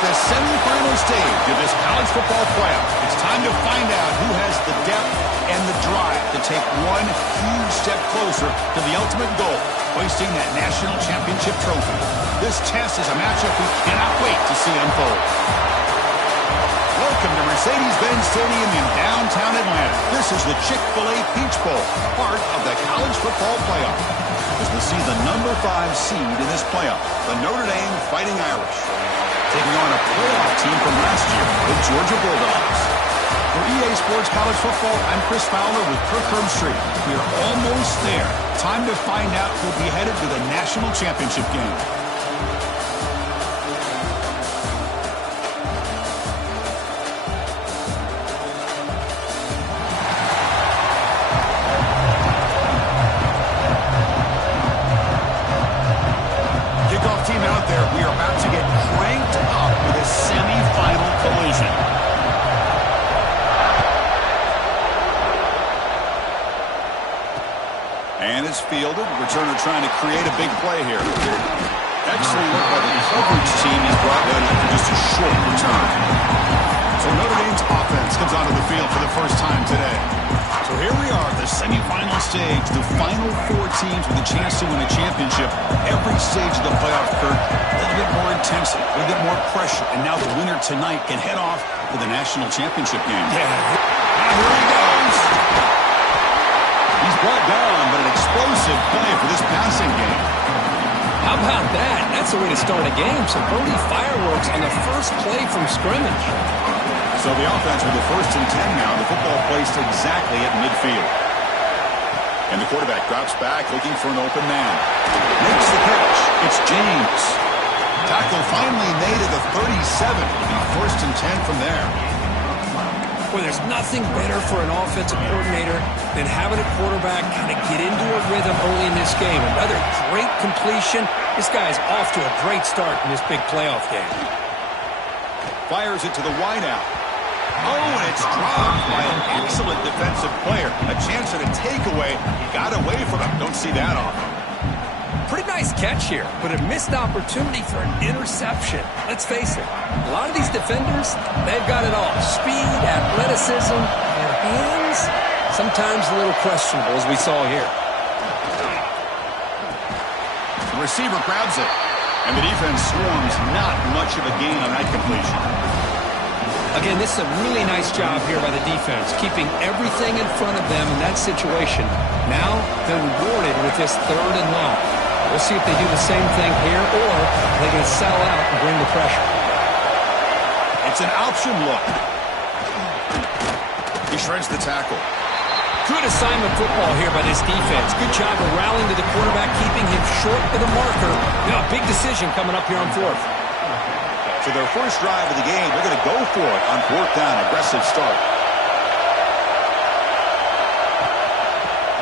the semifinal stage of this college football playoff. It's time to find out who has the depth and the drive to take one huge step closer to the ultimate goal, hoisting that national championship trophy. This test is a matchup we cannot wait to see unfold. Welcome to Mercedes-Benz Stadium in downtown Atlanta. This is the Chick-fil-A Peach Bowl, part of the college football playoff. As we see the number 5 seed in this playoff, the Notre Dame Fighting Irish, taking on a playoff team from last year, the Georgia Bulldogs. For EA Sports College Football, I'm Chris Fowler with Kirk Herbstreit. We are almost there. Time to find out who'll be headed to the national championship game. Team out there, we are about to get cranked up with a semi-final collision. And it's fielded. Returner trying to create a big play here. Excellent work by the coverage team. He's brought that in for just a short return. So Notre Dame's offense comes onto the field for the first time today. So here we are, the semifinal stage, the final 4 teams with a chance to win a championship. Every stage of the playoff, Kirk, a little bit more intensity, a little bit more pressure, and now the winner tonight can head off to the national championship game. Yeah, and here he goes. He's brought down, but an explosive play for this passing game. How about that? That's the way to start a game. Some early fireworks on the first play from scrimmage. So the offense with the 1st and 10 now. The football placed exactly at midfield. And the quarterback drops back looking for an open man. Makes the catch. It's James. Tackle finally made at the 37. It'll be 1st and 10 from there. Well, there's nothing better for an offensive coordinator than having a quarterback kind of get into a rhythm early in this game. Another great completion. This guy's off to a great start in this big playoff game. Fires it to the wideout. Oh, and it's dropped by an excellent defensive player. A chance at a takeaway. He got away from him. Don't see that often. Pretty nice catch here, but a missed opportunity for an interception. Let's face it, a lot of these defenders, they've got it all. Speed, athleticism, and hands, sometimes a little questionable, as we saw here. The receiver grabs it, and the defense swarms. Not much of a gain on that completion. Again, this is a really nice job here by the defense, keeping everything in front of them in that situation. Now, they're rewarded with this 3rd and long. We'll see if they do the same thing here, or they're going to sell out and bring the pressure. It's an option look. He shreds the tackle. Good assignment football here by this defense. Good job of rallying to the quarterback, keeping him short of the marker. Now, a big decision coming up here on 4th. So their first drive of the game, they're going to go for it on 4th down. Aggressive start.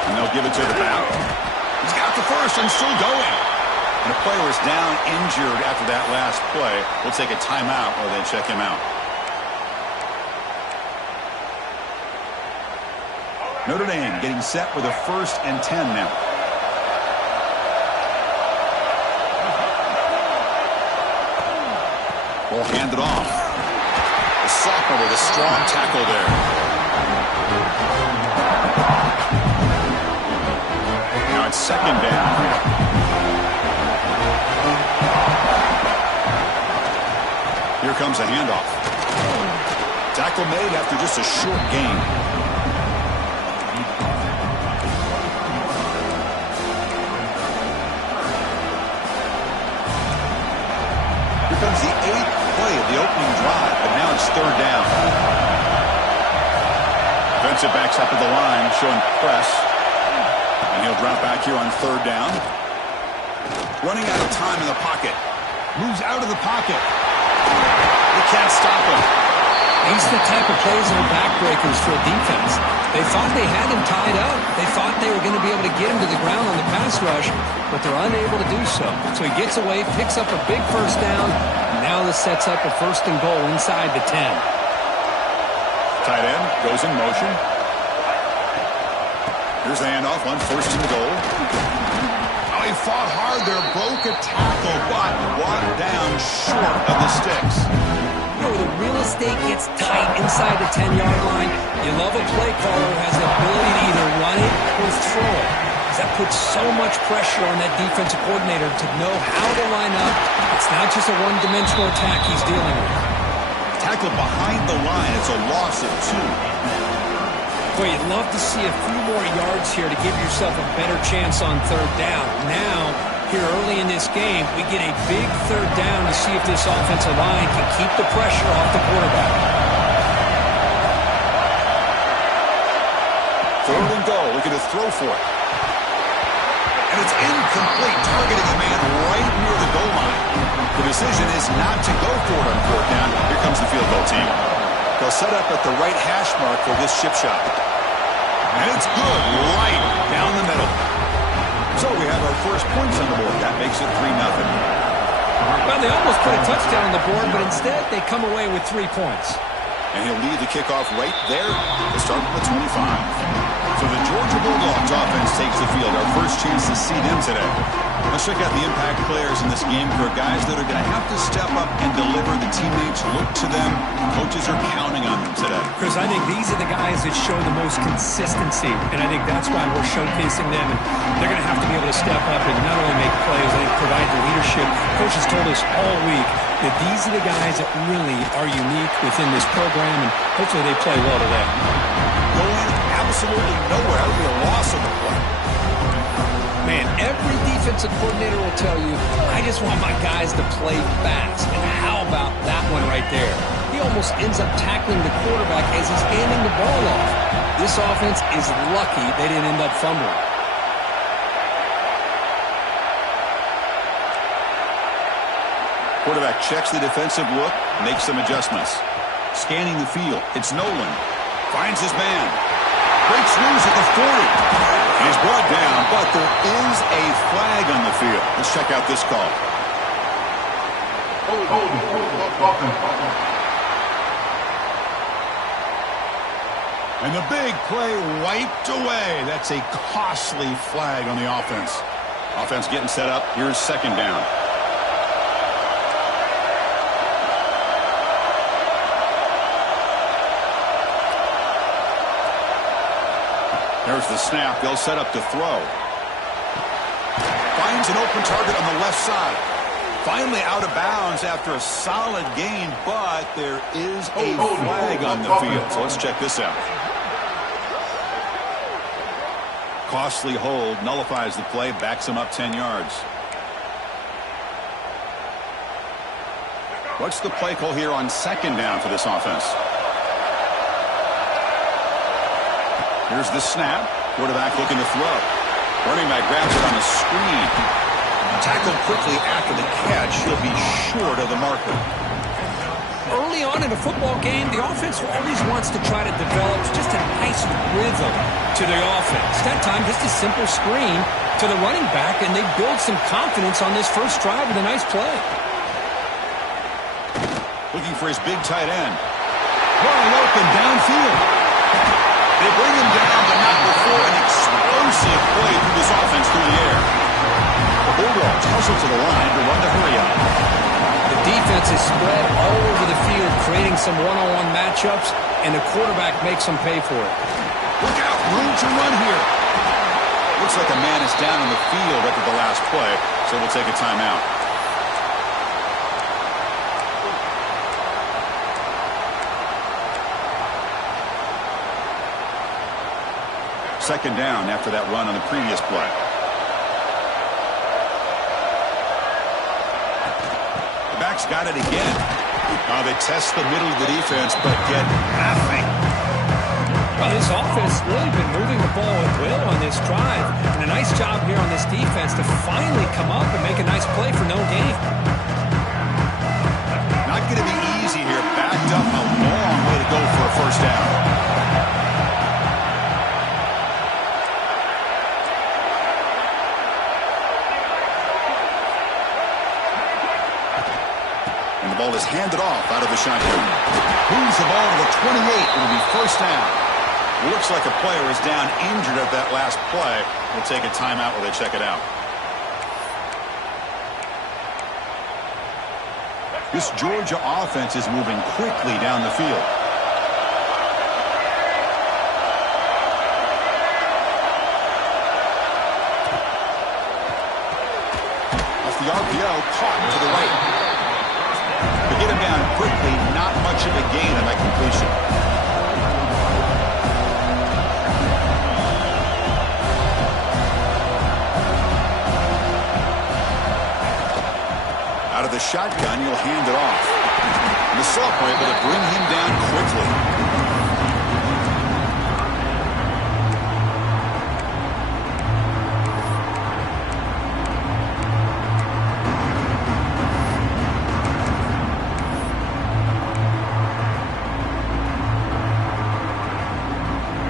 And they'll give it to the back. He's got the first and still going. And the player is down injured after that last play. We'll take a timeout while they check him out. Notre Dame getting set with a 1st and 10 now. Ball handed off. The sophomore with a strong tackle there. Now it's 2nd down. Here comes a handoff. Tackle made after just a short gain. Here comes the 8th play of the opening drive, but now it's 3rd down. Defensive backs up at the line, showing press. And he'll drop back here on 3rd down. Running out of time in the pocket. Moves out of the pocket. They can't stop him. These are the type of plays that are backbreakers for a defense. They thought they had him tied up. They thought they were going to be able to get him to the ground on the pass rush, but they're unable to do so. So he gets away, picks up a big 1st down, and now this sets up a 1st and goal inside the 10. Tight end goes in motion. Here's the handoff on 1st and goal. Oh, he he fought hard there, broke a tackle, but walked down short of the sticks. You know, the real estate gets tight inside the 10-yard line. You love a play caller who has the ability to either run it or throw it. That puts so much pressure on that defensive coordinator to know how to line up. It's not just a one-dimensional attack he's dealing with. Tackle behind the line. It's a loss of 2. Boy, you'd love to see a few more yards here to give yourself a better chance on third down. Now, here early in this game, we get a big third down to see if this offensive line can keep the pressure off the quarterback. Third and goal. Looking to throw for it. And it's incomplete, targeting a man right near the goal line. The decision is not to go for it on fourth down. Here comes the field goal team. They'll set up at the right hash mark for this chip shot. And it's good, right down the middle. So we have our first points on the board. That makes it 3-0. Well, they almost put a touchdown on the board, but instead they come away with 3 points. And he'll lead the kickoff right there to start with the 25. So the Georgia Bulldogs offense takes the field. Our first chance to see them today. Let's check out the impact players in this game for guys that are going to have to step up and deliver. The teammates look to them. Coaches are counting on them today. Chris, I think these are the guys that show the most consistency, and I think that's why we're showcasing them. And they're going to have to be able to step up and not only make plays, I think provide the leadership. Coaches told us all week that these are the guys that really are unique within this program, and hopefully they play well today. Going absolutely nowhere. That would be a loss of the play. Man, every defensive coordinator will tell you, I just want my guys to play fast. And how about that one right there? He almost ends up tackling the quarterback as he's handing the ball off. This offense is lucky they didn't end up fumbling. Quarterback checks the defensive look, makes some adjustments. Scanning the field, it's Nolan. Finds his man. Breaks loose at the 40. He's brought down, but there is a flag on the field. Let's check out this call. And the big play wiped away. That's a costly flag on the offense. Offense getting set up. Here's second down. There's the snap. They'll set up to throw. Finds an open target on the left side. Finally out of bounds after a solid gain, but there is a flag on the field. So let's check this out. Costly hold, nullifies the play, backs him up 10 yards. What's the play call here on second down for this offense? Here's the snap. Quarterback looking to throw. Running back grabs it on the screen. Tackled quickly after the catch. He'll be short of the marker. Early on in a football game, the offense always wants to try to develop just a nice rhythm to the offense. That time, just a simple screen to the running back, and they build some confidence on this first drive with a nice play. Looking for his big tight end. Wide open downfield. They bring him down, but not before an explosive play through this offense through the air. The Bulldogs hustle to the line to run the hurry up. The defense is spread all over the field, creating some one-on-one matchups, and the quarterback makes them pay for it. Look out, room to run here. Looks like a man is down on the field after the last play, so we'll take a timeout. Second down after that run on the previous play. The back's got it again. They test the middle of the defense, but get nothing. Well, this offense has really been moving the ball with will on this drive. And a nice job here on this defense to finally come up and make a nice play for no gain. Not going to be easy here. Backed up a long way to go for a first down. Ball is handed off out of the shotgun. Moves the ball to the 28. It'll be first down. Looks like a player is down injured at that last play. We'll take a timeout while they check it out. This Georgia offense is moving quickly down the field. Off the RPO, caught to the right. They get him down quickly, not much of a gain on that completion. Out of the shotgun, he'll hand it off. And the Sophs were able to bring him down quickly.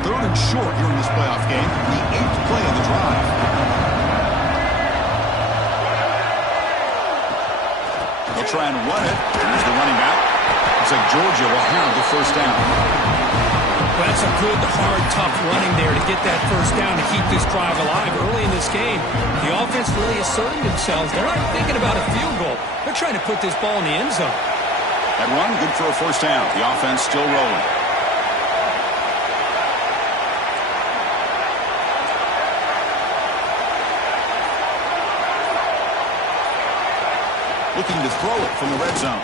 Third and short here in this playoff game, the 8th play of the drive. They'll try and run it. Here's the running back. Looks like Georgia will have the first down. Well, that's a good, hard, tough running there to get that first down to keep this drive alive early in this game. The offense really asserting themselves. They're not thinking about a field goal. They're trying to put this ball in the end zone. That run, good for a first down. The offense still rolling. Looking to throw it from the red zone.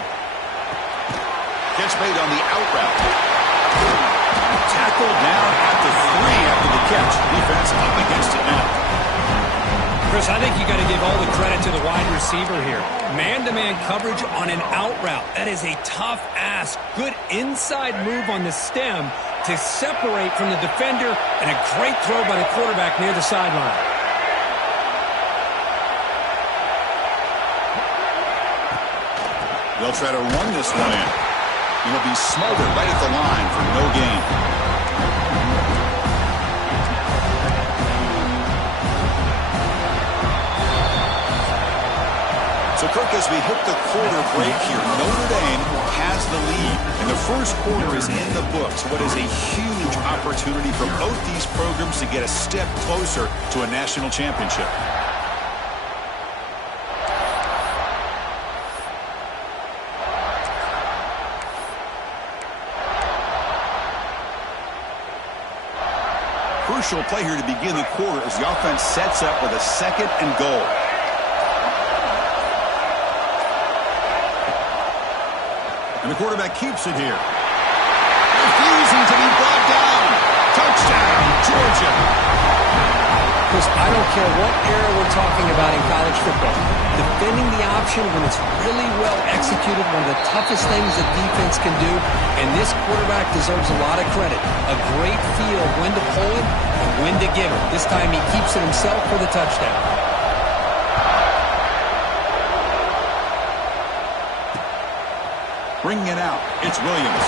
Catch made on the out route. Tackled down at the 3 after the catch. Defense up against it now. Chris, I think you got to give all the credit to the wide receiver here. Man-to-man coverage on an out route. That is a tough ask. Good inside move on the stem to separate from the defender, and a great throw by the quarterback near the sideline. They'll try to run this one in. It'll be smothered right at the line for no gain. So, Kirk, as we hit the quarter break here, Notre Dame has the lead. And the first quarter is in the books. What is a huge opportunity for both these programs to get a step closer to a national championship. Crucial play here to begin the quarter as the offense sets up with a 2nd and goal. And the quarterback keeps it here. Refusing to be brought down. Touchdown, Georgia. Chris, I don't care what era we're talking about in college football. Defending the option when it's really well executed, one of the toughest things that defense can do, and this quarterback deserves a lot of credit. A great feel of when to pull it and when to give it. This time he keeps it himself for the touchdown. Bringing it out, it's Williams.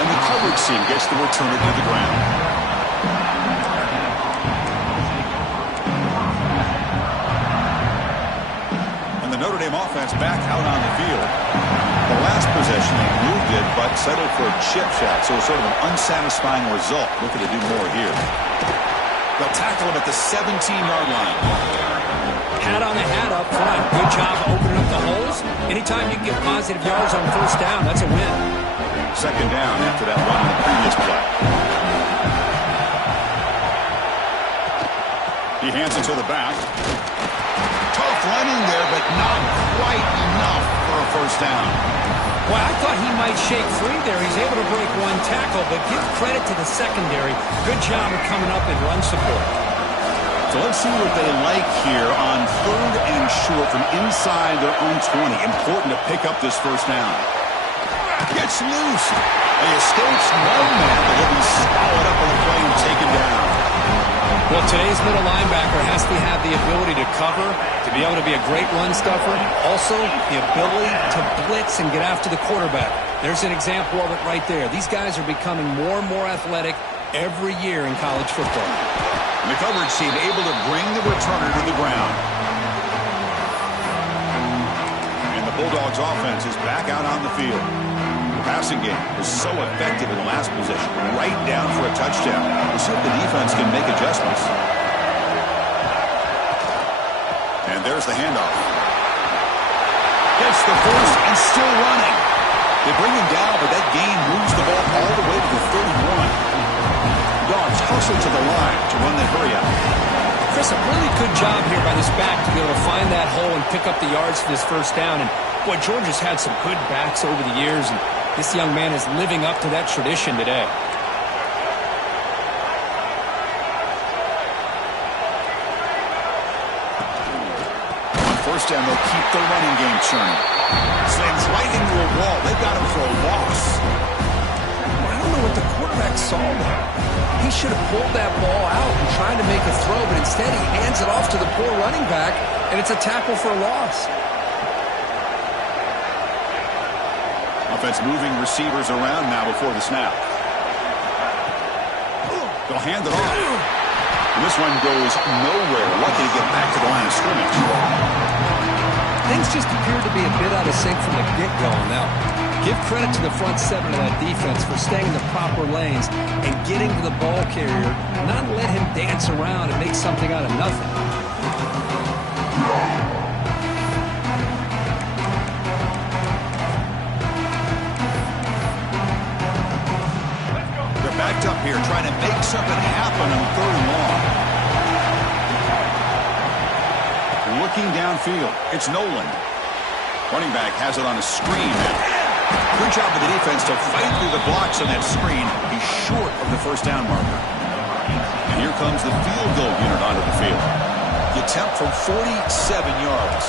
And the coverage team gets the returner to the ground. Notre Dame offense back out on the field. The last possession, they moved it, but settled for a chip shot, so sort of an unsatisfying result. Looking to do more here. They'll tackle him at the 17-yard line. Hat on the hat up front. Good job opening up the holes. Anytime you can get positive yards on first down, that's a win. 2nd down after that run in the previous play. He hands it to the back. Tough running there, but not quite enough for a first down. Well, I thought he might shake free there. He's able to break one tackle, but give credit to the secondary. Good job of coming up in run support. So let's see what they like here on 3rd and short from inside their own 20. Important to pick up this first down. Gets loose. He escapes one man, but he'll be swallowed up on the play and taken down. Well, today's middle linebacker has to have the ability to cover, to be able to be a great run stuffer, also the ability to blitz and get after the quarterback. There's an example of it right there. These guys are becoming more and more athletic every year in college football. And the coverage team able to bring the returner to the ground. And the Bulldogs offense is back out on the field. The passing game was so effective in the last possession, right down for a touchdown. We'll see if the defense can make adjustments. And there's the handoff. Gets the first and still running. They bring him down, but that gain moves the ball all the way to the 31. Dogs hustle to the line to run that hurry out. Chris, a really good job here by this back to be able to find that hole and pick up the yards for this first down. And, boy, Georgia's had some good backs over the years, and this young man is living up to that tradition today. On first down, they'll keep the running game churning. Slams right into a wall. They've got him for a loss. I don't know what the quarterback saw there. He should have pulled that ball out and tried to make a throw, but instead he hands it off to the poor running back, and it's a tackle for a loss. Offense moving receivers around now before the snap. They'll hand it off. And this one goes nowhere. Lucky to get back to the line of scrimmage. Things just appeared to be a bit out of sync from the get-go. Now, give credit to the front seven of that defense for staying in the proper lanes and getting to the ball carrier, not let him dance around and make something out of nothing. They're backed up here trying to make something happen on third and long. Looking downfield, it's Nolan. Running back has it on a screen. Good job of the defense to fight through the blocks on that screen. He's short of the first down marker. And here comes the field goal unit onto the field. The attempt from 47 yards.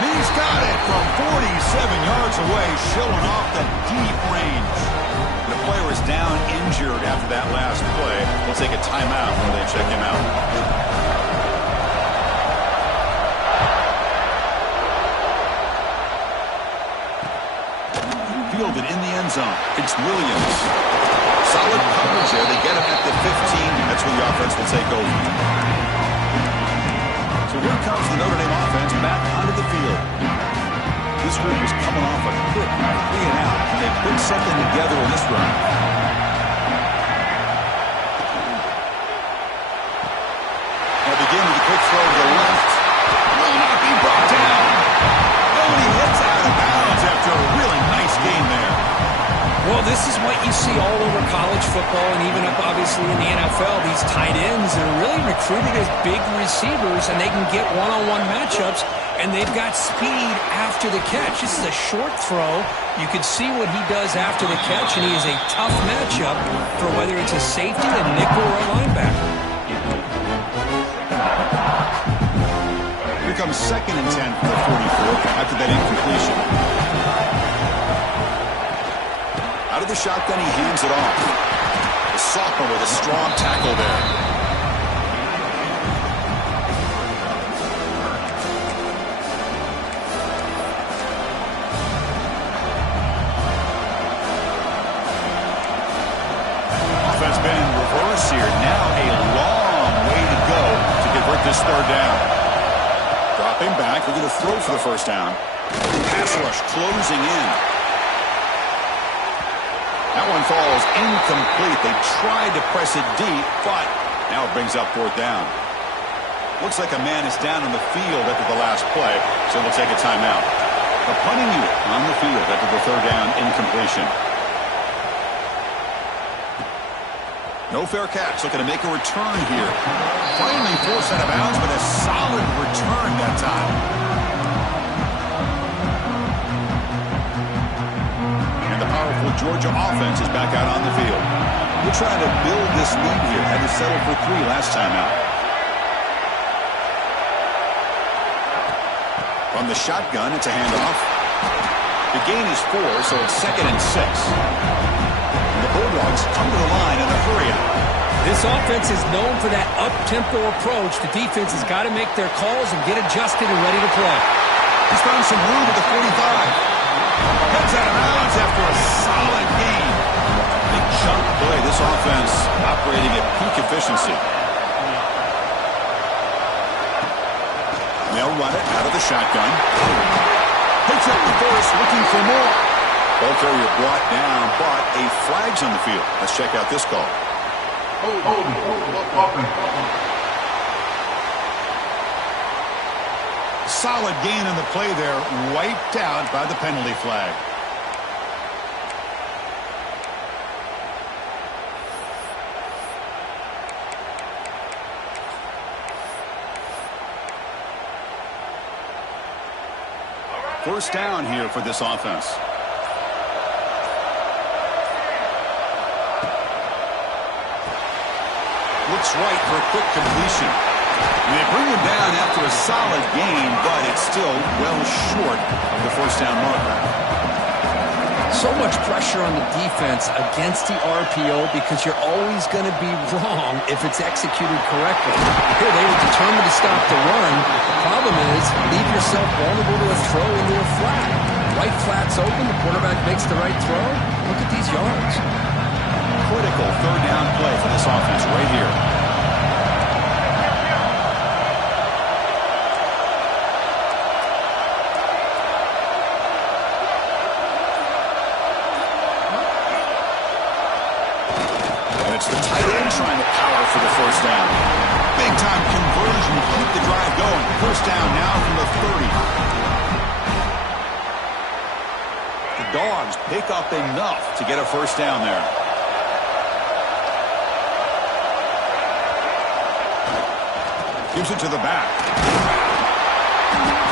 And he's got it from 47 yards away, showing off the deep range. The player is down injured after that last play. We'll take a timeout when they check him out. Fielded in the end zone. It's Williams. Solid coverage there. They get him at the 15. That's where the offense will take over. So here comes the Notre Dame offense back onto the field. This group is coming off a quick 3 and out. And they put something together in this run. They'll begin with a quick throw to the left. Will not be brought down. Oh, he hits out of bounds after a really nice game there. Well, this is what you see all over college football and even up, obviously, in the NFL. These tight ends are really recruited as big receivers, and they can get one-on-one matchups, and they've got speed after the catch. This is a short throw. You can see what he does after the catch, and he is a tough matchup for whether it's a safety, a nickel, or a linebacker. Here comes 2nd and 10 for the 44 after that incompletion. Out of the shotgun, he hands it off. The sophomore with a strong tackle there. Offense been in reverse here. Now a long way to go to convert this third down. Dropping back, they're going to throw for the first down. Pass rush closing in. That one falls incomplete. They tried to press it deep, but now it brings up 4th down. Looks like a man is down on the field after the last play, so we'll take a timeout. The punting unit on the field after the 3rd down incompletion. No fair catch. Looking to make a return here. Finally forced out of bounds, but a solid return that time. Powerful Georgia offense is back out on the field. We're trying to build this lead here. Had to settle for 3 last time out. From the shotgun, it's a handoff. The gain is 4, so it's 2nd and 6. And the Bulldogs come to the line in a hurry up. This offense is known for that up-tempo approach. The defense has got to make their calls and get adjusted and ready to play. He's found some room at the 45. Heads out of bounds after a solid gain. Big chunk play. This offense operating at peak efficiency. They'll run it out of the shotgun. Picks up the first, looking for more. Ball carrier brought down, but a flag's on the field. Let's check out this call. solid gain on the play there, wiped out by the penalty flag. First down here for this offense. Looks right for a quick completion. And they bring him down after a solid gain, but it's still well short of the first down marker. So much pressure on the defense against the RPO because you're always going to be wrong if it's executed correctly. Here they were determined to stop the run. The problem is, leave yourself vulnerable to a throw into a flat. Right flat's open, the quarterback makes the right throw. Look at these yards. Critical third down play for this offense right here. The tight end trying to power for the first down. Big time conversion to keep the drive going. First down now from the 30. The Dogs pick up enough to get a first down there. Gives it to the back.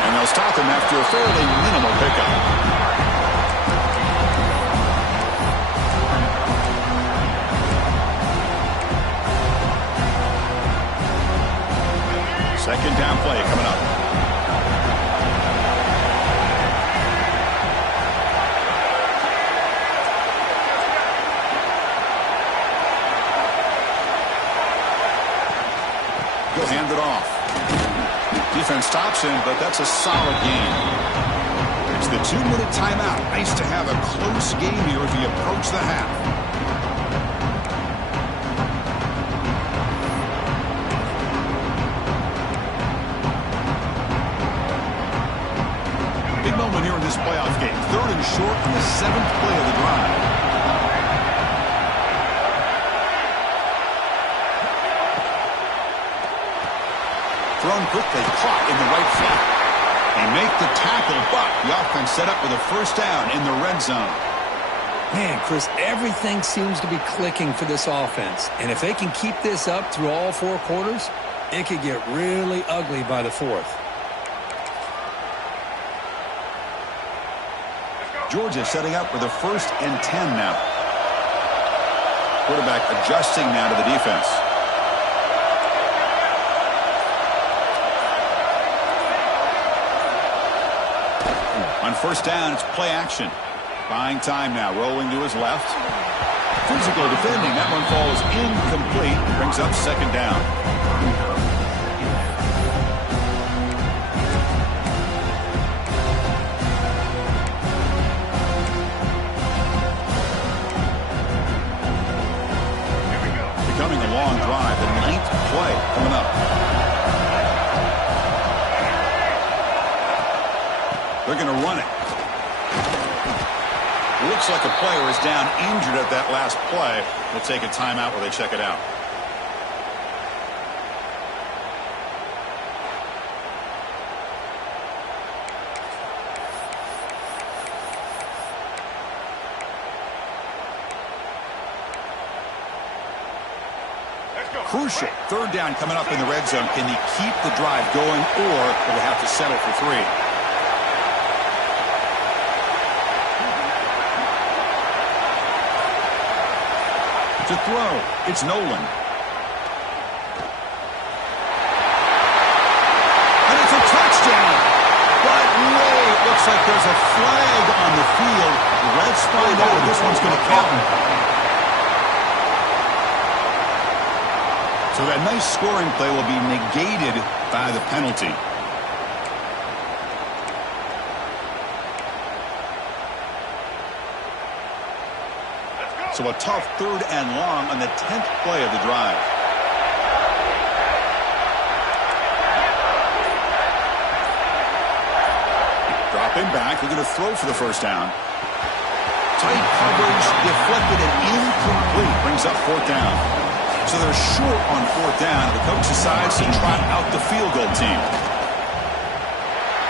And they'll stop him after a fairly minimal pickup. Second down play coming up. He'll hand it off. Defense stops him, but that's a solid gain. It's the 2-minute timeout. Nice to have a close game here as we approach the half. Moment here in this playoff game. Third and short on the 7th play of the drive. Thrown quickly, caught in the right flat. They make the tackle, but the offense set up with a first down in the red zone. Man, Chris, everything seems to be clicking for this offense. And if they can keep this up through all 4 quarters, it could get really ugly by the 4th. Georgia setting up with a 1st and 10 now. Quarterback adjusting now to the defense. On first down, it's play action. Buying time now, rolling to his left. Physical defending, that one falls incomplete. Brings up second down. Becoming a long drive, the 9th play coming up. They're going to run it. Looks like a player is down injured at that last play. They'll take a timeout while they check it out. Crucial. Third down coming up in the red zone. Can he keep the drive going, or will they have to settle for 3? To throw, it's Nolan. And it's a touchdown. But wait, it looks like there's a flag on the field. Let's find out if this one's going to count. So that nice scoring play will be negated by the penalty. So a tough 3rd and long on the 10th play of the drive. Dropping back, they're going to throw for the first down. Tight coverage, deflected and incomplete. Brings up 4th down. So they're short on 4th down. The coach decides to trot out the field goal team.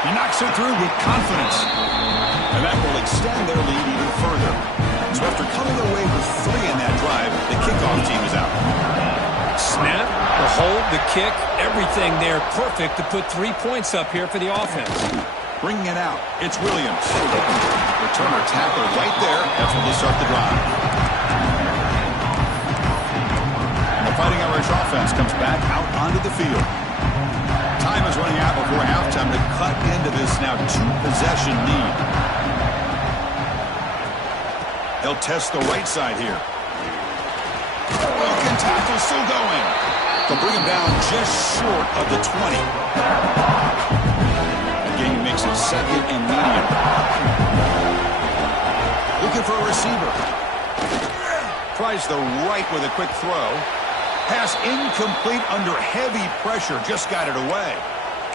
He knocks it through with confidence. And that will extend their lead even further. So after coming away with 3 in that drive, the kickoff team is out. Snap, the hold, the kick, everything there perfect to put 3 points up here for the offense. Bringing it out, it's Williams. Returner tackle right there. That's when they start the drive. And the Fighting Irish offense comes back out onto the field. Time is running out before halftime to cut into this now 2-possession lead. They'll test the right side here. Broken tackle still going. They'll bring him down just short of the 20. The game makes it 2nd and medium. Looking for a receiver. Tries the right with a quick throw. Pass incomplete under heavy pressure. Just got it away.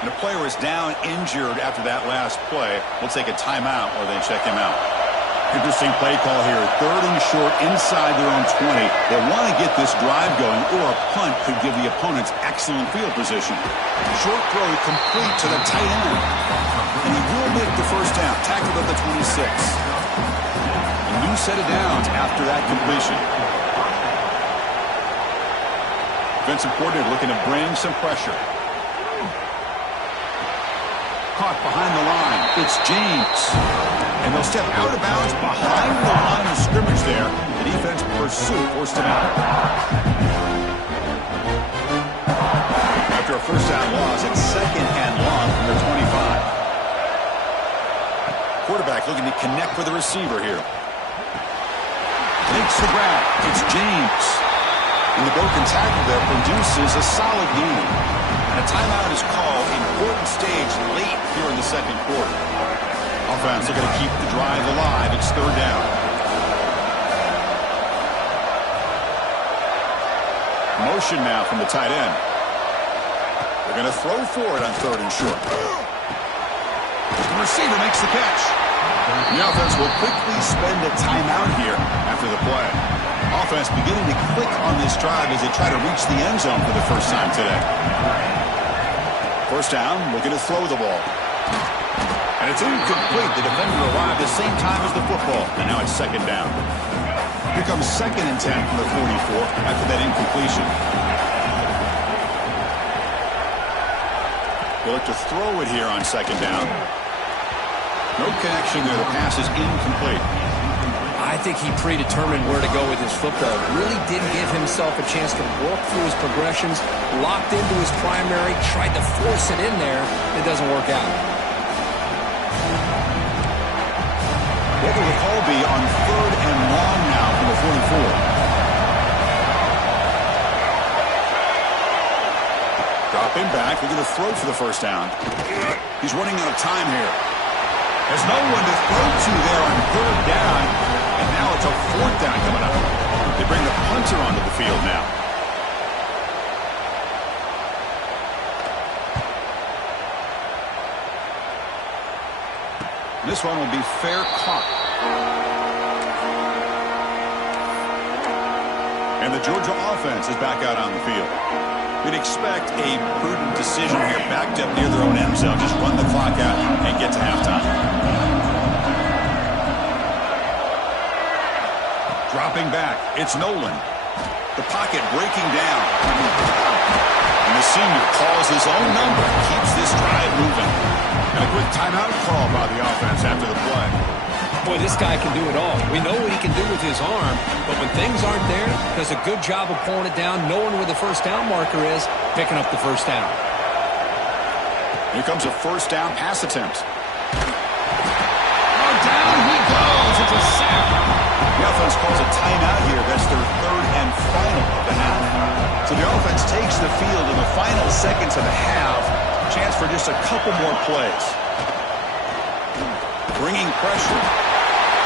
And the player is down injured after that last play. We'll take a timeout or then check him out. Interesting play call here. 3rd and short inside their own 20. They want to get this drive going, or a punt could give the opponents excellent field position. Short throw complete to the tight end. And he will make the first down. Tackled at the 26. A new set of downs after that completion. Defensive coordinator looking to bring some pressure. Caught behind the line. It's James. And they'll step out of bounds behind the line of scrimmage there. The defense pursuit forced him out. After a first down loss, it's 2nd and long from their 25. Quarterback looking to connect with the receiver here. Makes the grab. It's James. And the broken tackle there produces a solid gain. And a timeout is called. Important stage late here in the 2nd quarter. Offense looking to keep the drive alive. It's 3rd down. Motion now from the tight end. They're going to throw for it on 3rd and short. The receiver makes the catch. The offense will quickly spend a timeout here after the play. Offense beginning to click on this drive as they try to reach the end zone for the first time today. First down, looking to throw the ball. And it's incomplete. The defender arrived the same time as the football. And now it's 2nd down. Here comes 2nd and 10 from the 44 after that incompletion. They look to throw it here on 2nd down. No connection there. The pass is incomplete. I think he predetermined where to go with his football. Really didn't give himself a chance to work through his progressions, locked into his primary, tried to force it in there. It doesn't work out. What will the call be on 3rd and long now from the 44? Dropping back. We're going to throw for the first down. He's running out of time here. There's no one to throw to there on 3rd down. And now it's a 4th down coming up. They bring the punter onto the field now. This one will be fair caught. And the Georgia offense is back out on the field. We'd expect a prudent decision here, backed up near their own end zone. Just run the clock out and get to halftime. Dropping back, it's Nolan. The pocket breaking down. And the senior calls his own number, keeps this drive moving. And a quick timeout call by the offense after the play. Boy, this guy can do it all. We know what he can do with his arm, but when things aren't there, does a good job of pulling it down, knowing where the first down marker is, picking up the first down. Here comes a first down pass attempt. Oh, down he goes. It's a sack. The offense calls a timeout here. That's their 3rd and final of the half. So the offense takes the field in the final seconds of the half. Chance for just a couple more plays. Bringing pressure.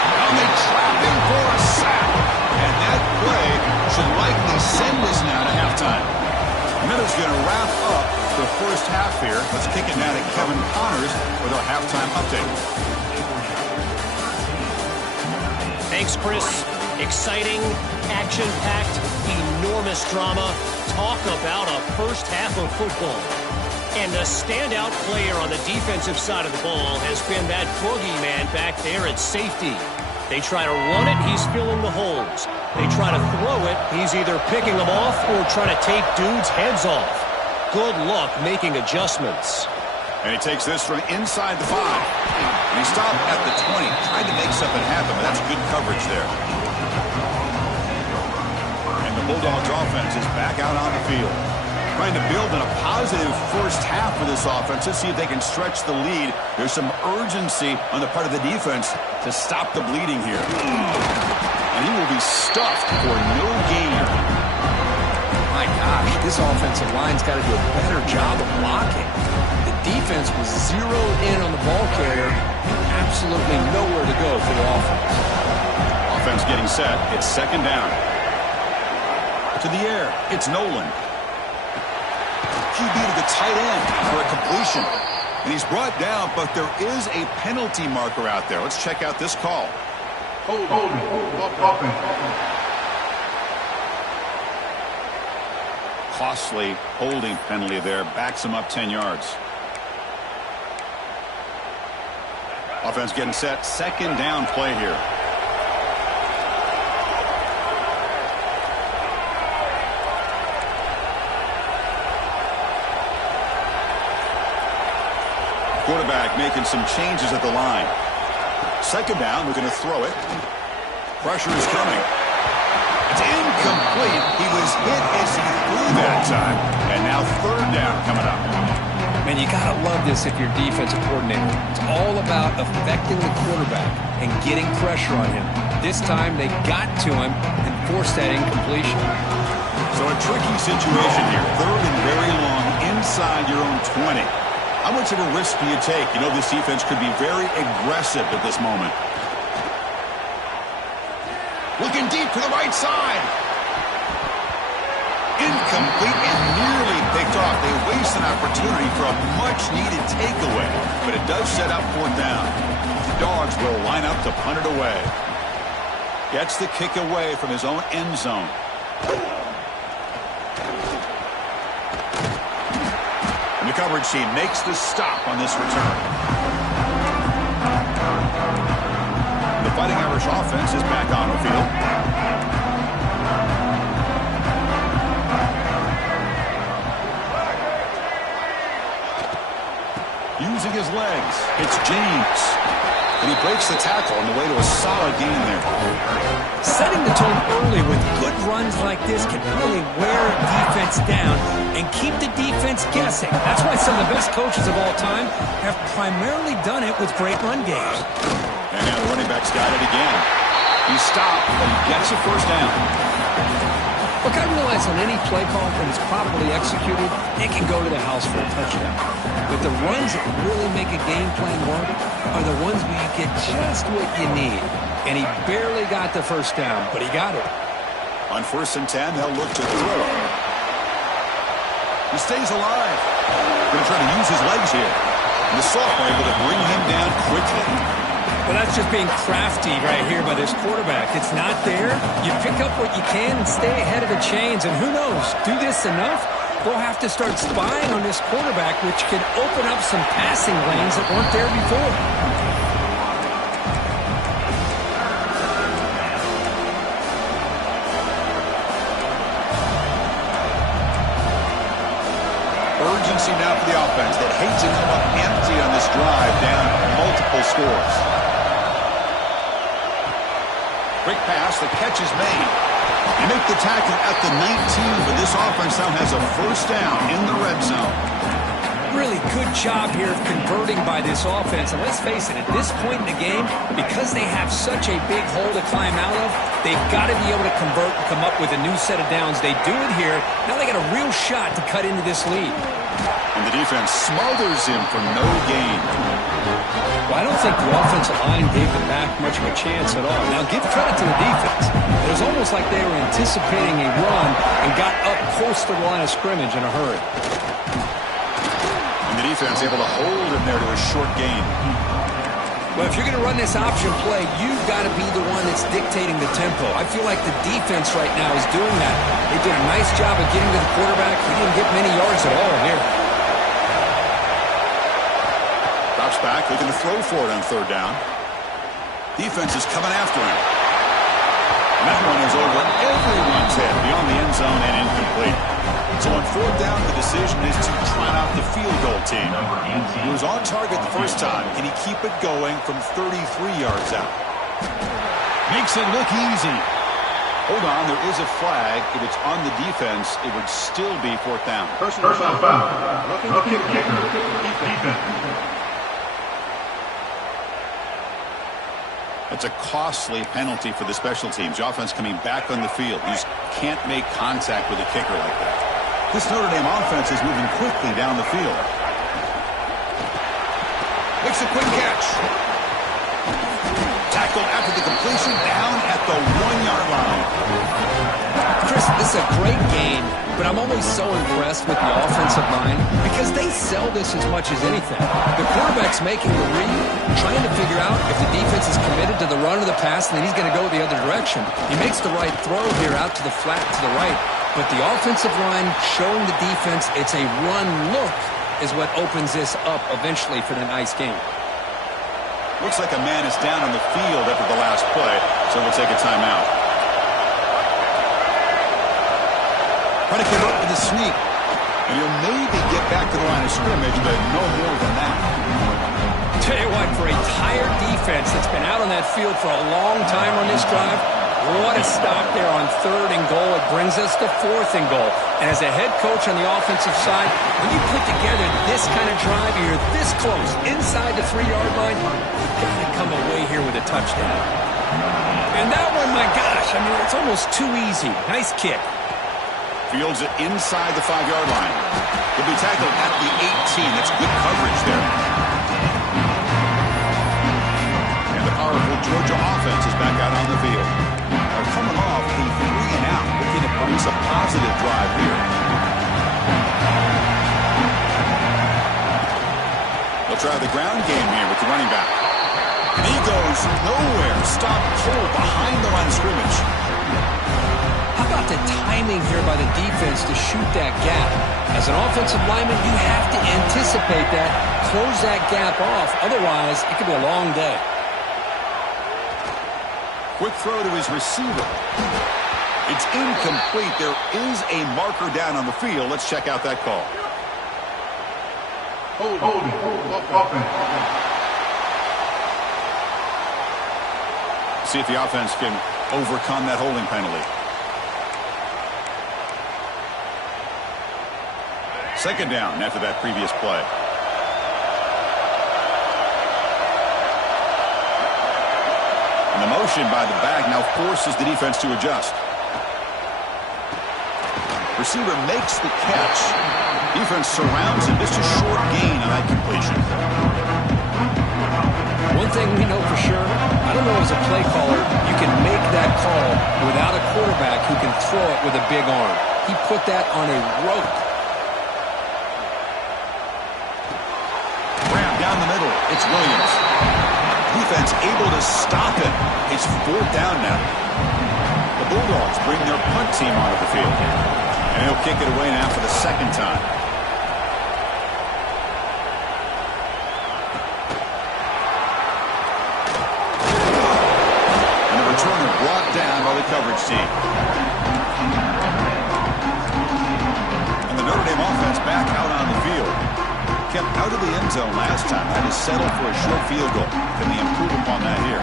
Now they trap him for a sack. And that play should likely send us now to halftime. Miller's going to wrap up the first half here. Let's kick it now to Kevin Connors with our halftime update. Thanks, Chris. Exciting, action-packed, enormous drama. Talk about a first half of football. And the standout player on the defensive side of the ball has been that boogeyman back there at safety. They try to run it, he's filling the holes. They try to throw it, he's either picking them off or trying to tape dudes' heads off. Good luck making adjustments. And he takes this from inside the 5. And he stopped at the 20. Tried to make something happen, but that's good coverage there. And the Bulldogs offense is back out on the field. Trying to build in a positive first half for this offense. Let's see if they can stretch the lead. There's some urgency on the part of the defense to stop the bleeding here. And he will be stuffed for no gain. My gosh, this offensive line's got to do a better job of blocking. The defense was zeroed in on the ball carrier. Absolutely nowhere to go for the offense. Offense getting set. It's second down. To the air. It's Nolan. QB to the tight end for a completion. And he's brought down, but there is a penalty marker out there. Let's check out this call. Costly holding penalty there. Backs him up 10 yards. Offense getting set. Second down play here. Quarterback making some changes at the line. Second down, we're going to throw it. Pressure is coming. It's incomplete. He was hit as he threw that time. And now third down coming up. Man, you got to love this if you're defensive coordinator. It's all about affecting the quarterback and getting pressure on him. This time they got to him and forced that incompletion. So a tricky situation here. Third and very long inside your own 20. How much of a risk do you take? You know this defense could be very aggressive at this moment. Looking deep to the right side. Incomplete and nearly picked off. They waste an opportunity for a much-needed takeaway. But it does set up fourth down. Dogs will line up to punt it away. Gets the kick away from his own end zone. The coverage team makes the stop on this return. The Fighting Irish offense is back on the field. Using his legs, it's James. And he breaks the tackle on the way to a solid gain there. Setting the tone early with good runs like this can really wear a defense down and keep the defense guessing. That's why some of the best coaches of all time have primarily done it with great run games. And now the running back's got it again. He stopped, but he gets a first down. Look, I realize on any play call, when it's properly executed, it can go to the house for a touchdown. But the runs that really make a game plan work are the ones where you get just what you need. And he barely got the first down, but he got it. On 1st and 10, they'll look to throw. He stays alive. Going to try to use his legs here. And the sophomore able to bring him down quickly. Well, that's just being crafty right here by this quarterback. It's not there. You pick up what you can and stay ahead of the chains. And who knows, do this enough, they'll have to start spying on this quarterback, which could open up some passing lanes that weren't there before. Urgency now for the offense. They'd hate to come up empty on this drive, down multiple scores. Quick pass, the catch is made. They make the tackle at the 19, but this offense now has a first down in the red zone. Really good job here of converting by this offense. And let's face it, at this point in the game, because they have such a big hole to climb out of, they've got to be able to convert and come up with a new set of downs. They do it here. Now they got a real shot to cut into this lead. And the defense smothers him for no gain. Well, I don't think the offensive line gave the back much of a chance at all. Now, give credit to the defense. It was almost like they were anticipating a run and got up close to the line of scrimmage in a hurry. And the defense able to hold him there to a short gain. Well, if you're going to run this option play, you've got to be the one that's dictating the tempo. I feel like the defense right now is doing that. They did a nice job of getting to the quarterback. He didn't get many yards at all here. Drops back, looking to throw for it on third down. Defense is coming after him. And that one is over everyone's head beyond the end zone and incomplete. So on fourth down, the decision is to try out the field goal team. He was on target the first time. Can he keep it going from 33 yards out? Makes it look easy. Hold on, there is a flag. If it's on the defense, it would still be fourth down. Personal foul. Rookie kicker. Defense. That's a costly penalty for the special teams. The offense coming back on the field. You just can't make contact with a kicker like that. This Notre Dame offense is moving quickly down the field. Makes a quick catch. Tackle after the completion, down at the 1-yard line. Chris, this is a great game, but I'm always so impressed with the offensive line because they sell this as much as anything. The quarterback's making the read, trying to figure out if the defense is committed to the run or the pass, and then he's going to go the other direction. He makes the right throw here out to the flat to the right, but the offensive line showing the defense it's a run look is what opens this up eventually for the nice game. Looks like a man is down on the field after the last play, so we'll take a timeout. Trying to get up with a sneak. And he'll maybe get back to the line of scrimmage, but no more than that. Tell you what, for a tired defense that's been out on that field for a long time on this drive, what a stop there on 3rd and goal. It brings us to 4th and goal. And as a head coach on the offensive side, when you put together this kind of drive, you're this close, inside the 3-yard line, you've got to come away here with a touchdown. And that one, my gosh, I mean, it's almost too easy. Nice kick. Fields it inside the 5-yard line. He'll be tackled at the 18. That's good coverage there. And the powerful Georgia offense is back out on the field. They're coming off a 3-and-out, looking to produce a positive drive here. They'll try the ground game here with the running back. And he goes nowhere. Stop cold behind the line of scrimmage. How about the timing here by the defense to shoot that gap? As an offensive lineman, you have to anticipate that, close that gap off. Otherwise, it could be a long day. Quick throw to his receiver. It's incomplete. There is a marker down on the field. Let's check out that call. Holding. Offense. See if the offense can overcome that holding penalty. Second down after that previous play. And the motion by the back now forces the defense to adjust. Receiver makes the catch. Defense surrounds him. Just a short gain on that completion. One thing we know for sure, I don't know as a play caller, you can make that call without a quarterback who can throw it with a big arm. He put that on a rope. Down the middle, it's Williams. Defense able to stop it. It's 4th down now. The Bulldogs bring their punt team onto the field. And he'll kick it away now for the 2nd time. And the returner brought down by the coverage team. And the Notre Dame offense back out on the field. Kept out of the end zone last time. Had to settle for a short field goal. Can they improve upon that here?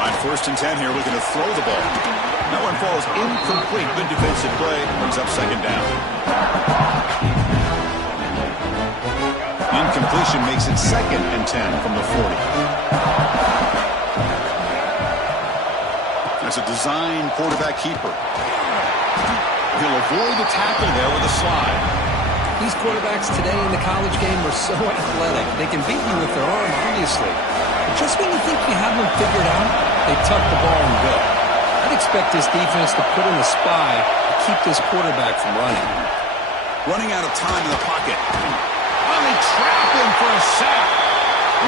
On 1st and 10 here, looking to throw the ball. That one falls incomplete. Good defensive play. Brings up 2nd down. Incompletion makes it 2nd and 10 from the 40. That's a design quarterback keeper. He'll avoid the tackle there with a slide. These quarterbacks today in the college game are so athletic. They can beat you with their arm, obviously. But just when you think you have them figured out, they tuck the ball and go. I'd expect this defense to put in a spy to keep this quarterback from running. Running out of time in the pocket. Oh, they trap him for a sack.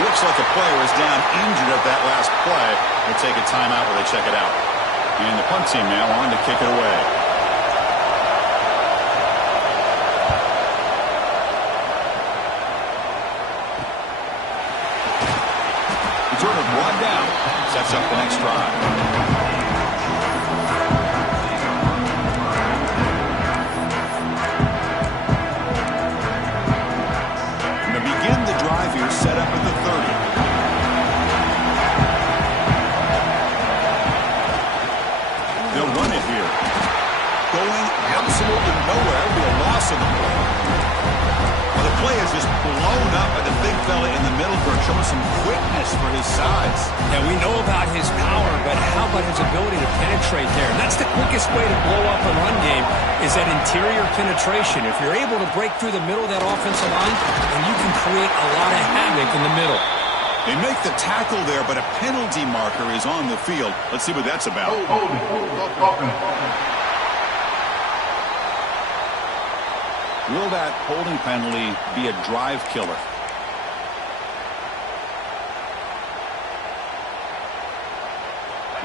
Looks like a player is down injured at that last play. We'll take a timeout while they check it out. And the punt team now on to kick it away. brought down. Sets up the next drive. And to begin the drive here, set up at the 30. They'll run it here. Going absolutely nowhere. It'll be a loss of the play. Well, the play is just blown up by the big fella in the middle, showing some quickness for his size. Yeah, we know about his power, but how about his ability to penetrate there? And that's the quickest way to blow up a run game is that interior penetration. If you're able to break through the middle of that offensive line, then you can create a lot of havoc in the middle. They make the tackle there, but a penalty marker is on the field. Let's see what that's about. Will that holding penalty be a drive killer?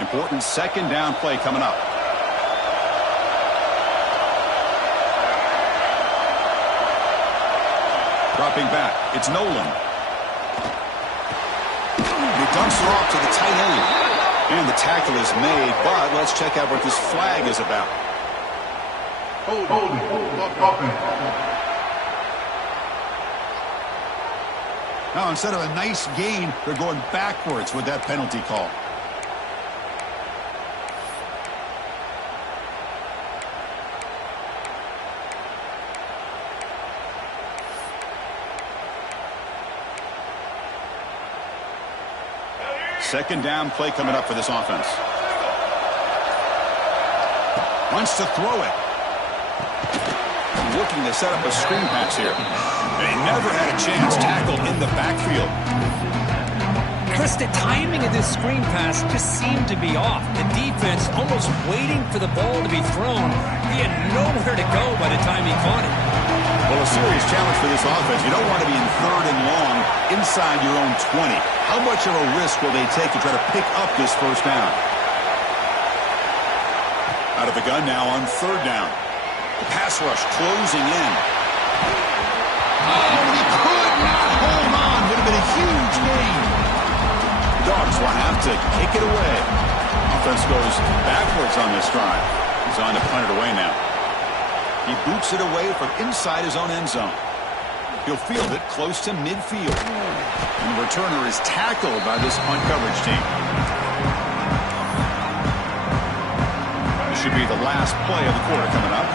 Important second down play coming up. Dropping back. It's Nolan. He dumps it off to the tight end. And the tackle is made, but let's check out what this flag is about. Now, instead of a nice gain, they're going backwards with that penalty call. Second down play coming up for this offense. Wants to throw it. Looking to set up a screen pass here. And he never had a chance tackled in the backfield. Chris, the timing of this screen pass just seemed to be off. The defense almost waiting for the ball to be thrown. He had nowhere to go by the time he caught it. Well, a serious challenge for this offense. You don't want to be in third and long inside your own 20. How much of a risk will they take to try to pick up this first down? Out of the gun now on third down. The pass rush closing in. Oh, he could not hold on. Would have been a huge gain. The Dogs will have to kick it away. Offense goes backwards on this drive. He's on to punt it away now. He boots it away from inside his own end zone. He'll field it close to midfield. And the returner is tackled by this punt coverage team. This should be the last play of the quarter coming up.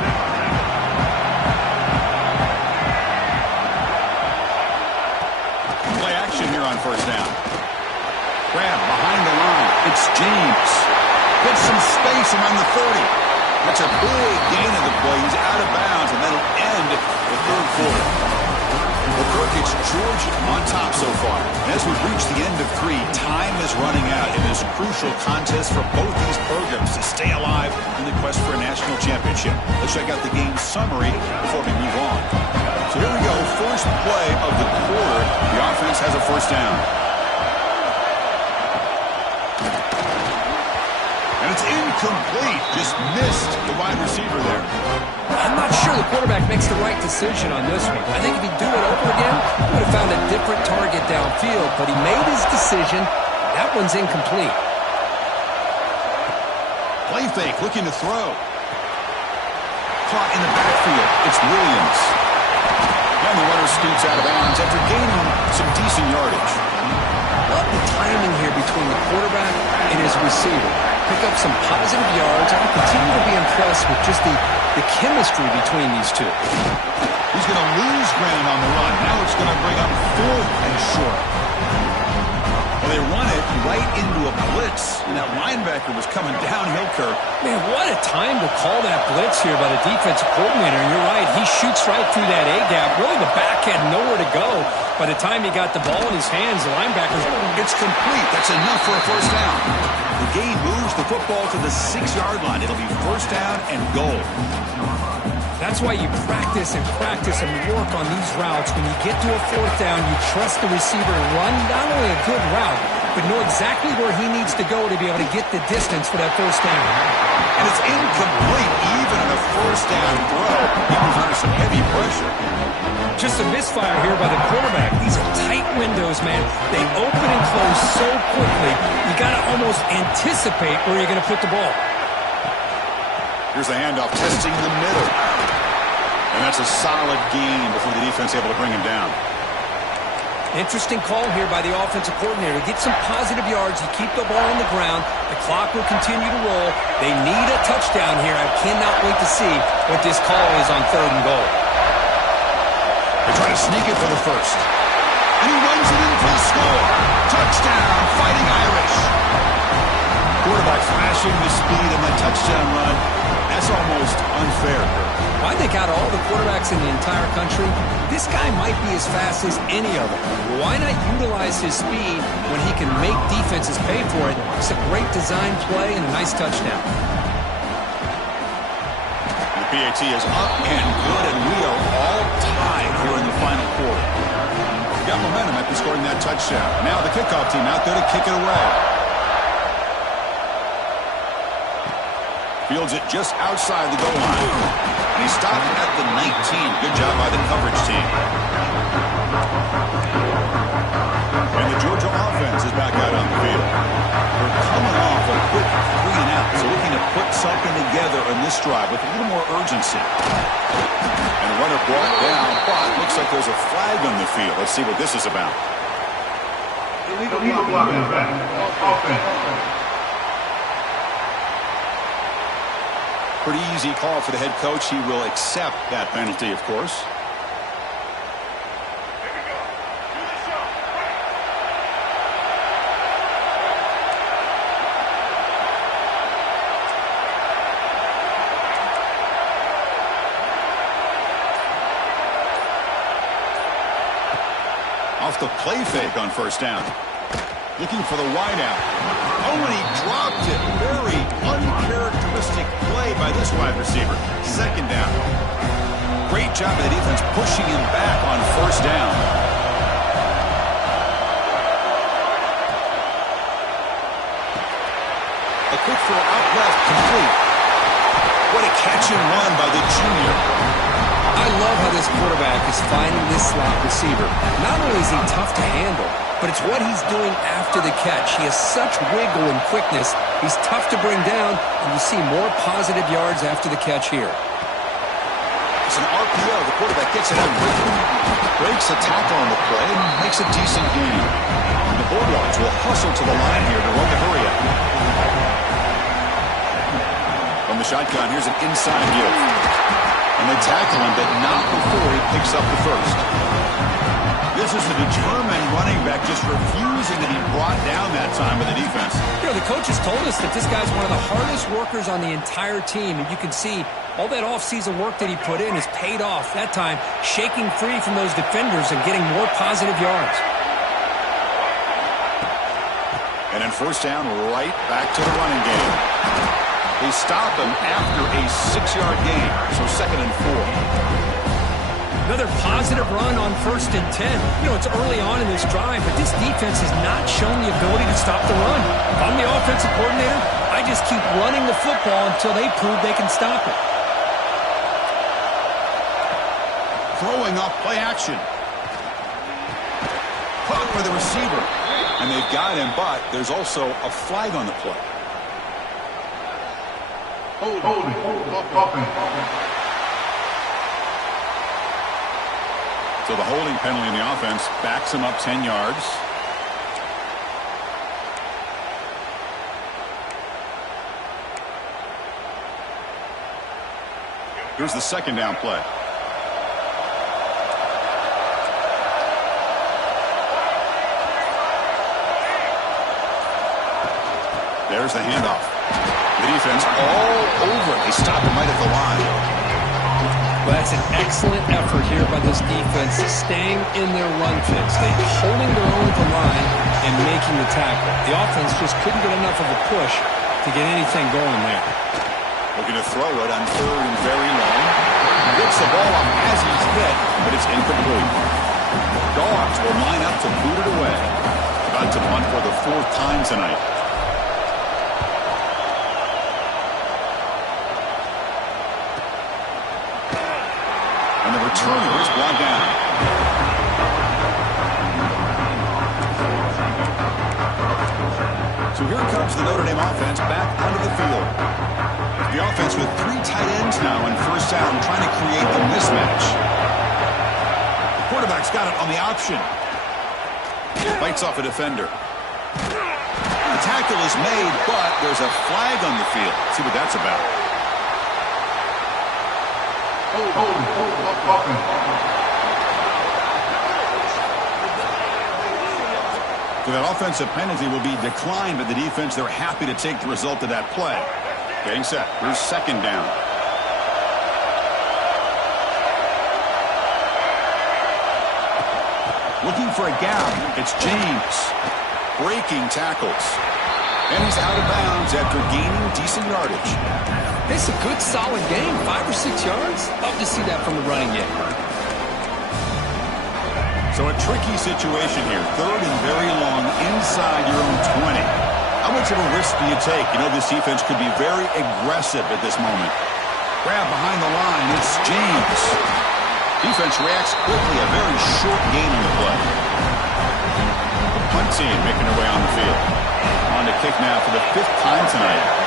Play action here on first down. Grab behind the line. It's James. Gets some space around the 30. That's a big gain of the play. He's out of bounds, and that'll end the third quarter. Well, Kirk, it's Georgia on top so far. And as we've reached the end of 3, time is running out in this crucial contest for both these programs to stay alive in the quest for a national championship. Let's check out the game summary before we move on. So here we go. First play of the quarter. The offense has a first down. And it's incomplete. Just missed the wide receiver there. I'm not sure the quarterback makes the right decision on this one. I think if he'd do it over again, he would have found a different target downfield. But he made his decision. That one's incomplete. Play fake, looking to throw. Caught in the backfield. It's Williams. And the runner scoots out of bounds after gaining some decent yardage. Love the timing here between the quarterback and his receiver. Pick up some positive yards. I continue to be impressed with just the chemistry between these two. He's going to lose ground on the run. Now it's going to bring up 4th and short. Well, they run it right into a blitz, and that linebacker was coming downhill, Kirk. Man, what a time to call that blitz here by the defensive coordinator. And you're right, he shoots right through that A-gap. Really, the back had nowhere to go. By the time he got the ball in his hands, the linebacker, it's complete. That's enough for a first down. The game moves the football to the 6-yard line. It'll be first down and goal. That's why you practice and work on these routes. When you get to a fourth down, you trust the receiver to run not only a good route, but know exactly where he needs to go to be able to get the distance for that first down. And it's incomplete even on a first down throw. He was under some heavy pressure. Just a misfire here by the quarterback. These are tight windows, man. They open and close so quickly. You got to almost anticipate where you're going to put the ball. Here's the handoff, testing the middle. And that's a solid gain before the defense able to bring him down. Interesting call here by the offensive coordinator. Get some positive yards. You keep the ball on the ground. The clock will continue to roll. They need a touchdown here. I cannot wait to see what this call is on 3rd and goal. They try to sneak it for the first. And he runs it in for the score. Touchdown, Fighting Irish. Quarterback flashing the speed in the touchdown run. That's almost unfair. I think out of all the quarterbacks in the entire country, this guy might be as fast as any of them. Why not utilize his speed when he can make defenses pay for it? It's a great design play and a nice touchdown. The PAT is up and good, and we are all tied here in the final quarter. We got momentum after scoring that touchdown. Now the kickoff team out there to kick it away. Fields it just outside the goal line. And he stopped at the 19. Good job by the coverage team. And the Georgia offense is back out on the field. They're coming off a quick 3-and-out, so looking to put something together in this drive with a little more urgency. And the runner brought down, but looks like there's a flag on the field. Let's see what this is about. Illegal blocking back. Offense. Pretty easy call for the head coach. He will accept that penalty, of course. Off the play fake on first down. Looking for the wideout. Oh, and he dropped it. Very uncharacteristic play by this wide receiver. 2nd down. Great job of the defense pushing him back on first down. A quick throw out left, complete. What a catch and run by the junior. I love how this quarterback is finding this slot receiver. Not only is he tough to handle, but it's what he's doing after the catch. He has such wiggle and quickness. He's tough to bring down, and you see more positive yards after the catch here. It's an RPO. The quarterback gets it out quickly. Breaks a tackle on the play and makes a decent gain. And the Bulldogs will hustle to the line here to run the hurry up. From the shotgun, here's an inside give. And they tackle him, but not before he picks up the first. This is a determined running back just refusing to be brought down that time by the defense. You know, the coaches told us that this guy's one of the hardest workers on the entire team, and you can see all that offseason work that he put in has paid off. That time, shaking free from those defenders and getting more positive yards. And then first down, right back to the running game. They stop him after a 6-yard gain, so 2nd and 4. Another positive run on 1st and 10. You know, it's early on in this drive, but this defense has not shown the ability to stop the run. If I'm the offensive coordinator, I just keep running the football until they prove they can stop it. Throwing up play action. Caught for the receiver. And they've got him, but there's also a flag on the play. Holding. Offense. So the holding penalty in the offense backs him up 10 yards. Here's the 2nd down play. There's the handoff. The defense all over. They stop him right at the line. Well, that's an excellent effort here by this defense, staying in their run fix. They're holding their own at the line and making the tackle. The offense just couldn't get enough of a push to get anything going there. Looking to throw it on 3rd and very long. Gets the ball off as he's hit, but it's incomplete. Dogs will line up to boot it away. About to punt for the 4th time tonight. returner is brought down. So here comes the Notre Dame offense back onto the field. The offense with 3 tight ends now in first down, trying to create the mismatch. The quarterback's got it on the option. Bites off a defender. The tackle is made, but there's a flag on the field. Let's see what that's about. So that offensive penalty will be declined by the defense. They're happy to take the result of that play. Getting set. Here's second down. Looking for a gap. It's James. Breaking tackles. And he's out of bounds after gaining decent yardage. It's a good, solid game. 5 or 6 yards. Love to see that from the running game. So a tricky situation here. Third and very long inside your own 20. How much of a risk do you take? You know, this defense could be very aggressive at this moment. Grab behind the line. It's James. Defense reacts quickly. A very short gain on the play. The punt team making their way on the field. On to kick now for the 5th time tonight.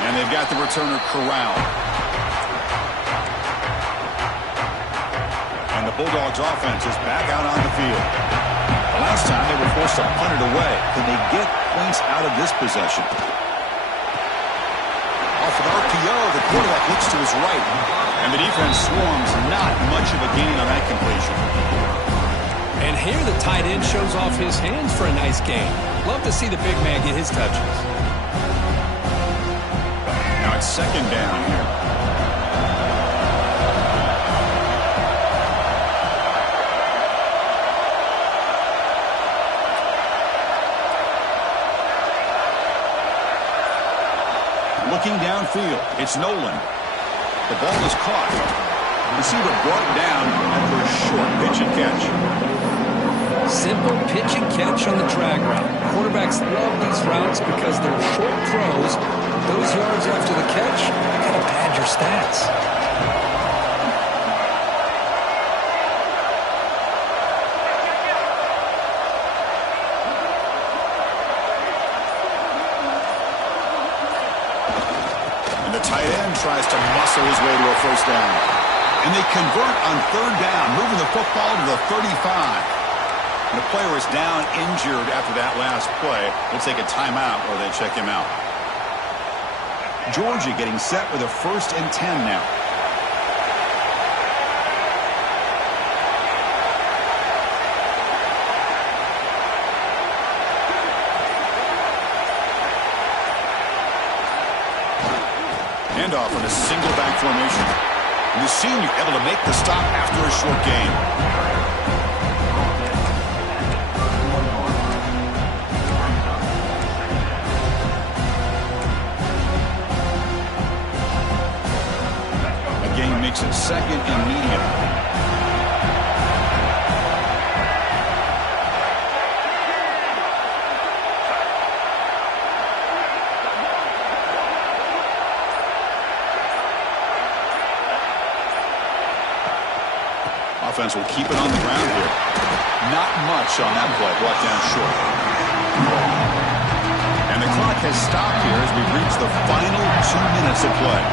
And they've got the returner corralled. And the Bulldogs offense is back out on the field. The last time they were forced to punt it away. Can they get points out of this possession? Off an RPO, the quarterback looks to his right. And the defense swarms. Not much of a gain on that completion. And here the tight end shows off his hands for a nice game. Love to see the big man get his touches. Now it's second down here. Looking downfield, it's Nolan. The ball is caught. Receiver brought down after a short pitch and catch. Simple pitch and catch on the drag route. Quarterbacks love these routes because they're short throws. Those yards after the catch, you gotta pad your stats. And the tight end tries to muscle his way to a first down. And they convert on third down, moving the football to the 35. And the player is down injured after that last play. We'll take a timeout while they check him out. Georgia getting set with a 1st and 10 now. Handoff in a single back formation. And the senior able to make the stop after a short gain. Makes it second and medium. Offense will keep it on the ground here. Not much on that play. Brought down short. And the clock has stopped here as we reach the final 2 minutes of play.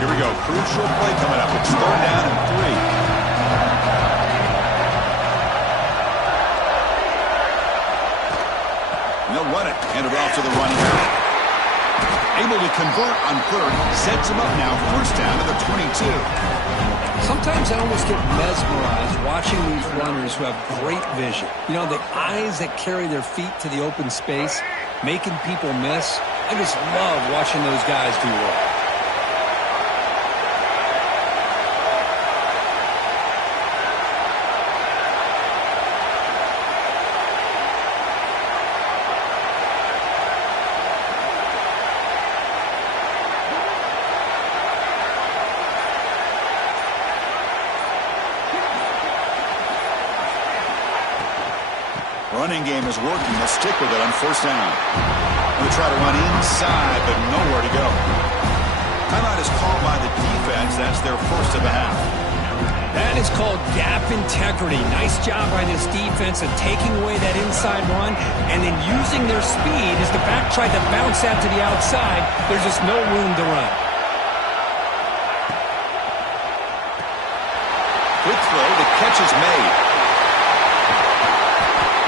Here we go. Crucial play coming up. It's 3rd down and 3. And they'll run it. Hand it off to the running back. Able to convert on 3rd. Sets him up now. 1st down to the 22. Sometimes I almost get mesmerized watching these runners who have great vision. You know, the eyes that carry their feet to the open space, making people miss. I just love watching those guys do well. Running game is working. They'll stick with it on first down. They'll try to run inside, but nowhere to go. Timeout is called by the defense. That's their first of the half. That is called gap integrity. Nice job by this defense of taking away that inside run and then using their speed as the back tried to bounce out to the outside. There's just no room to run. Good throw. The catch is made.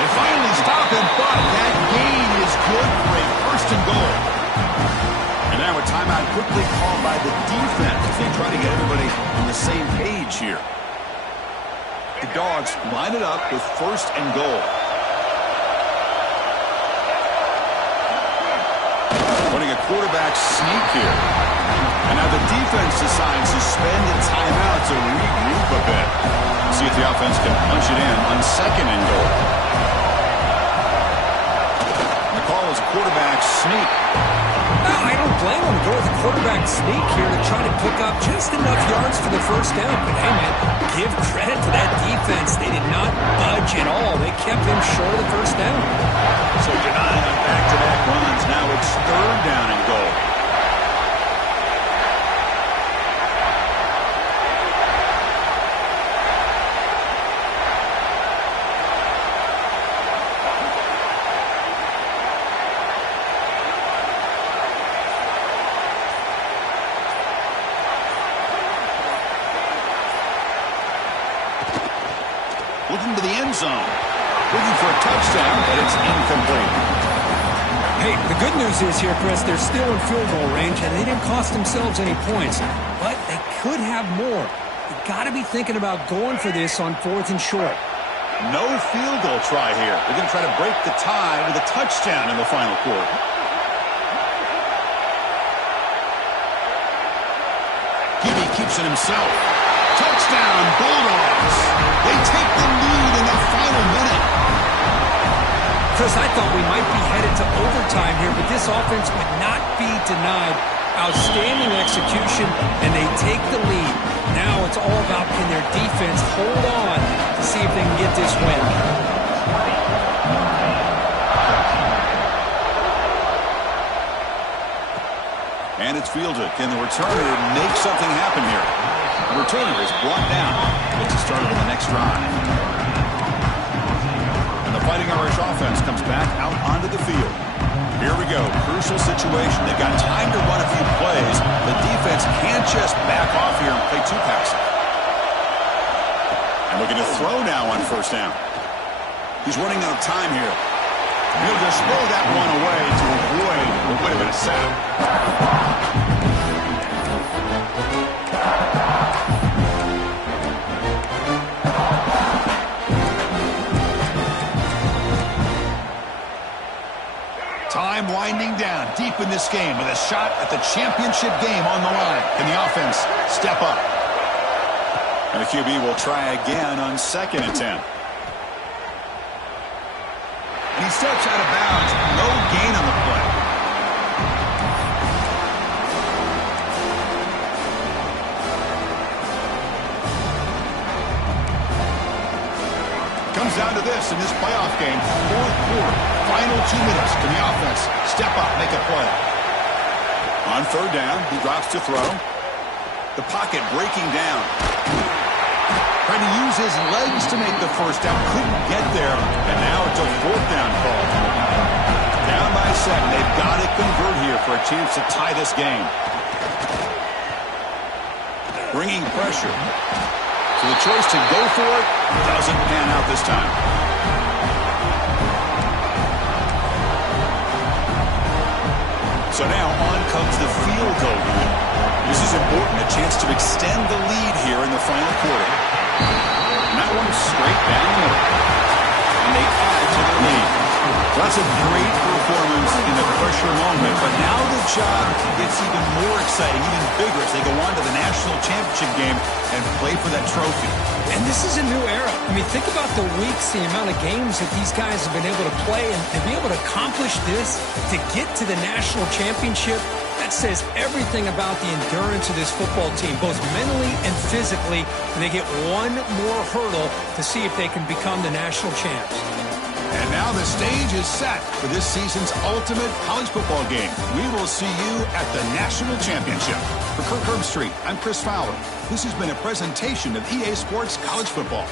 They finally stop him, but that gain is good for a first and goal. And now a timeout quickly called by the defense as they try to get everybody on the same page here. The Dogs line it up with first and goal. Running a quarterback sneak here. And now the defense decides to spend a timeout to regroup a bit. See if the offense can punch it in on second and goal. The call is quarterback sneak. No, I don't blame him to go with the quarterback sneak here to try to pick up just enough yards for the first down. But hey, man, give credit to that defense. They did not budge at all. They kept him short of the first down. So denying on back-to-back runs. Now it's third down and goal. Looking to the end zone. Looking for a touchdown, but it's incomplete. Hey, the good news is here, Chris, they're still in field goal range, and they didn't cost themselves any points. But they could have more. You got to be thinking about going for this on fourth and short. No field goal try here. They're going to try to break the tie with a touchdown in the final quarter. Hebe keeps it himself. Touchdown, Bulldogs. They take the lead in the final minute. Chris, I thought we might be headed to overtime here, but this offense would not be denied. Outstanding execution, and they take the lead. Now it's all about can their defense hold on to see if they can get this win. And it's fielded. Can the returner make something happen here? The returner is brought down. Gets it started on the next drive. And the Fighting Irish offense comes back out onto the field. Here we go. Crucial situation. They've got time to run a few plays. The defense can't just back off here and play too passive. And looking to throw now on first down. He's running out of time here. He'll just throw that one away to avoid what would have been a sack. Time winding down deep in this game with a shot at the championship game on the line. Can the offense step up? And the QB will try again on second and 10. And he steps out of bounds. No gain on the play. Comes down to this in this playoff game. Fourth quarter. Final 2 minutes. Can the offense step up, make a play? On third down, he drops to throw. The pocket breaking down. Trying to use his legs to make the first down. Couldn't get there. And now it's a fourth down call. Down by 7. They've got to convert here for a chance to tie this game. Bringing pressure. So the choice to go for it doesn't pan out this time. So now on comes the field goal unit. This is important, a chance to extend the lead here in the final quarter. And that one's straight down the middle. And they add to the lead. That's a great performance in the pressure moment, but now the job gets even more exciting, even bigger as they go on to the national championship game and play for that trophy. And this is a new era. I mean, think about the weeks, the amount of games that these guys have been able to play, and to be able to accomplish this, to get to the national championship, that says everything about the endurance of this football team, both mentally and physically, and they get one more hurdle to see if they can become the national champs. And now the stage is set for this season's ultimate college football game. We will see you at the National Championship. For Kirk Herbstreit, I'm Chris Fowler. This has been a presentation of EA Sports College Football.